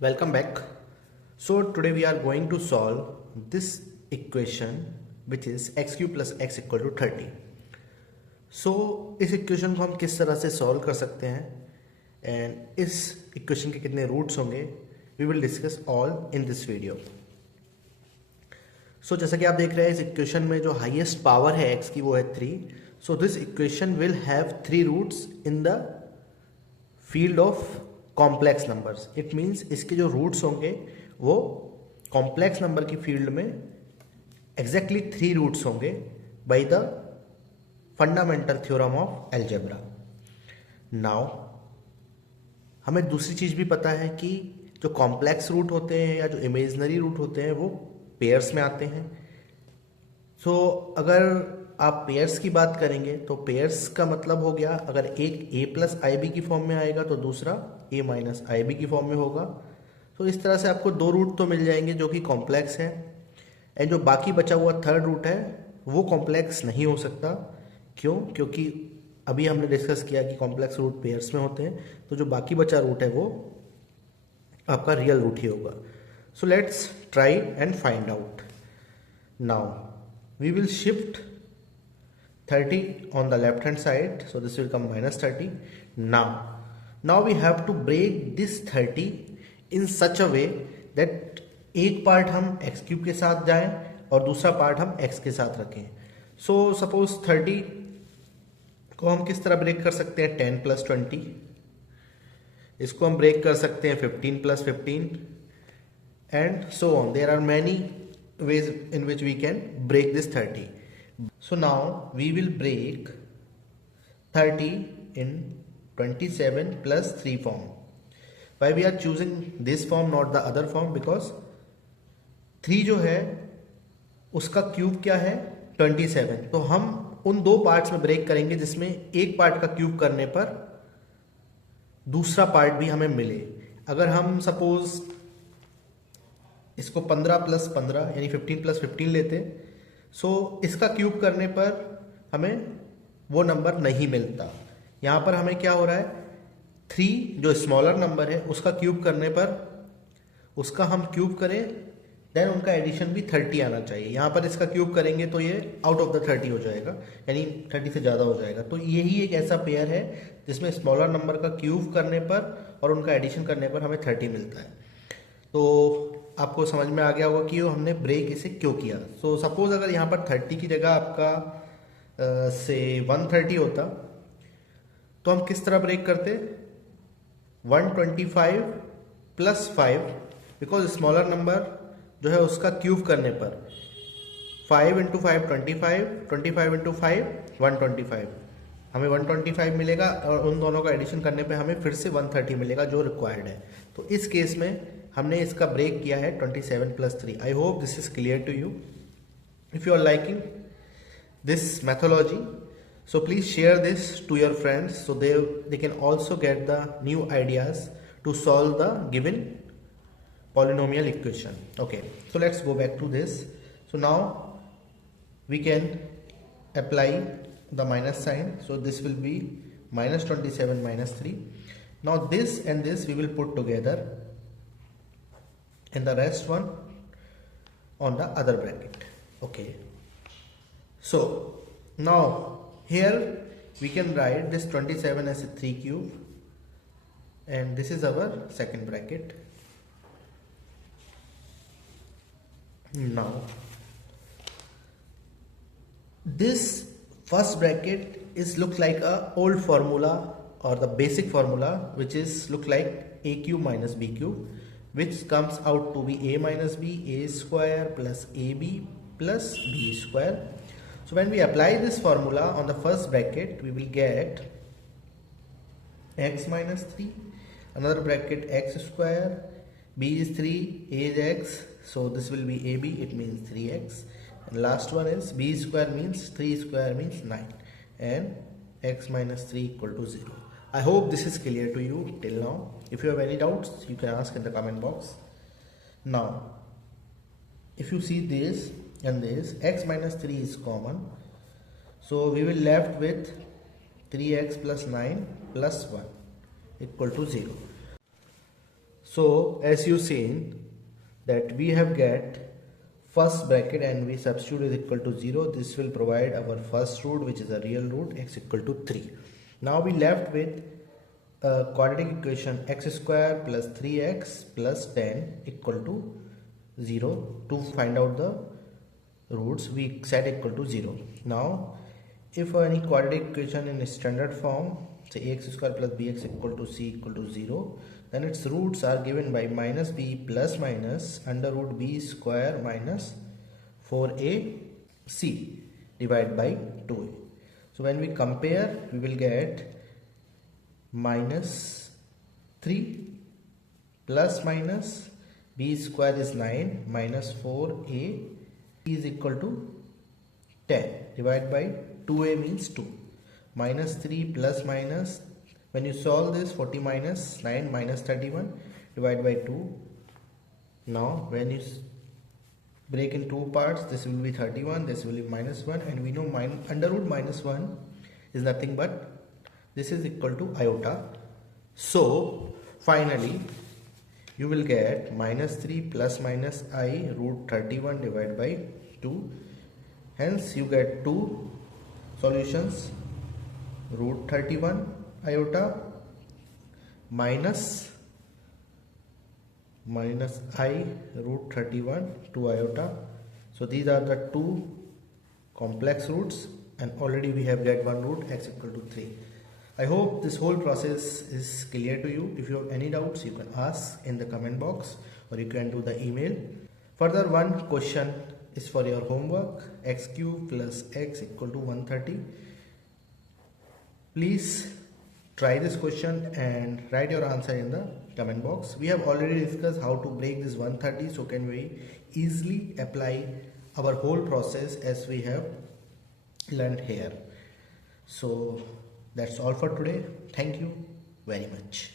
Welcome back. So today we are going to solve this equation which is x cube plus x equal to 30. So इस equation को हम किस तरह से solve कर सकते हैं एंड इस इक्वेशन के कितने रूट्स होंगे we will discuss all in this video. So जैसा कि आप देख रहे हैं इस इक्वेशन में जो हाईएस्ट पावर है x की वो है 3. So this equation will have 3 roots in the field of complex numbers. It means इसके जो रूट्स होंगे वो कॉम्प्लेक्स नंबर की फील्ड में एग्जैक्टली 3 रूट्स होंगे by the fundamental theorem of algebra. Now हमें दूसरी चीज भी पता है कि जो कॉम्प्लेक्स रूट होते हैं या जो इमेजिनरी रूट होते हैं वो पेयर्स में आते हैं. सो अगर आप पेयर्स की बात करेंगे तो पेयर्स का मतलब हो गया अगर एक a प्लस आई बी की फॉर्म में आएगा तो दूसरा a माइनस आई बी की फॉर्म में होगा. तो इस तरह से आपको 2 रूट तो मिल जाएंगे जो कि कॉम्प्लेक्स है एंड जो बाकी बचा हुआ थर्ड रूट है वो कॉम्प्लेक्स नहीं हो सकता. क्यों? क्योंकि अभी हमने डिस्कस किया कि कॉम्प्लेक्स रूट पेयर्स में होते हैं. तो जो बाकी बचा रूट है वो आपका रियल रूट ही होगा. So let's try and find out. Now we will shift 30 on the left hand side, so this will come minus 30. Now we have to break this 30 in such a way that एक part हम x cube के साथ जाएं और दूसरा part हम x के साथ रखें. सो सपोज 30 को हम किस तरह ब्रेक कर सकते हैं 10 प्लस 20. इसको हम ब्रेक कर सकते हैं 15 plus 15 and so on. There are many ways in which we can break this 30. So now we will break 30 in 27 plus 3 form. Why we are choosing this form not the other form? Because 3 जो है उसका cube क्या है 27. तो हम उन 2 parts में break करेंगे जिसमें एक पार्ट का क्यूब करने पर दूसरा पार्ट भी हमें मिले. अगर हम सपोज इसको 15 प्लस 15 यानी 15 प्लस 15 लेते सो इसका क्यूब करने पर हमें वो नंबर नहीं मिलता. यहाँ पर हमें क्या हो रहा है 3 जो स्मॉलर नंबर है उसका क्यूब करने पर उसका हम क्यूब करें देन उनका एडिशन भी 30 आना चाहिए. यहाँ पर इसका क्यूब करेंगे तो ये आउट ऑफ द 30 हो जाएगा यानी 30 से ज़्यादा हो जाएगा. तो यही एक ऐसा पेयर है जिसमें स्मॉलर नंबर का क्यूब करने पर और उनका एडिशन करने पर हमें 30 मिलता है. तो आपको समझ में आ गया होगा कि वो हमने ब्रेक इसे क्यों किया. सो सपोज अगर यहाँ पर 30 की जगह आपका से 130 होता तो हम किस तरह ब्रेक करते 125 प्लस 5 बिकॉज स्मॉलर नंबर जो है उसका क्यूब करने पर 5 इंटू 5 25 25 इंटू 5 125 हमें 125 मिलेगा और उन दोनों का एडिशन करने पे हमें फिर से 130 मिलेगा जो रिक्वायर्ड है. तो इस केस में हमने इसका ब्रेक किया है 27 plus 3. I hope this is clear to you. If you are liking this mythology so please share this to your friends so they can also get the new ideas to solve the given polynomial equation. Okay, so let's go back to this. So now we can apply the minus sign. So this will be minus 27 minus 3. Now this and this we will put together and the rest one on the other bracket. Okay, so now here we can write this 27 as a 3 cube and this is our second bracket. Now this first bracket is look like a old formula or the basic formula which is look like a cube minus b cube which comes out to be a minus b a square plus ab plus b square. So when we apply this formula on the first bracket we will get x minus 3, another bracket x square, b is 3, a is x, so this will be ab, it means 3x, and last one is b square means 3 square means 9 and x minus 3 equal to 0. I hope this is clear to you till now. If you have any doubts you can ask in the comment box. Now if you see this and this x minus 3 is common, so we will left with 3x plus 9 plus 1 equal to 0. So as you seen that we have get first bracket and we substitute is equal to 0. This will provide our first root, which is a real root, x equal to 3. Now we left with a quadratic equation x square plus 3x plus 10 equal to 0. To find out the roots, we set equal to 0. Now if any quadratic equation in standard form, say ax square plus bx equal to c equal to 0, then its roots are given by minus b plus minus under root b square minus 4ac divided by 2a. So when we compare, we will get minus 3 plus minus b square is 9 minus 4a is equal to 10 divided by 2a means 2. Minus 3 plus minus, when you solve this, 40 minus 9 minus 31 divided by 2. Now when you break in two parts, this will be 31, this will be minus 1, and we know under root minus 1 is nothing but this is equal to iota. So finally you will get minus 3 plus minus I root 31 divided by 2. Hence you get two solutions, root 31 iota minus I root 31 2 iota. So these are the two complex roots, and already we have get one root, x equal to 3. I hope this whole process is clear to you. If you have any doubts, you can ask in the comment box or you can do the email. Further, one question is for your homework, x cube plus x equal to 130. Please try this question and write your answer in the comment box. We have already discussed how to break this 130, so can we easily apply our whole process as we have learned here. So that's all for today. Thank you very much.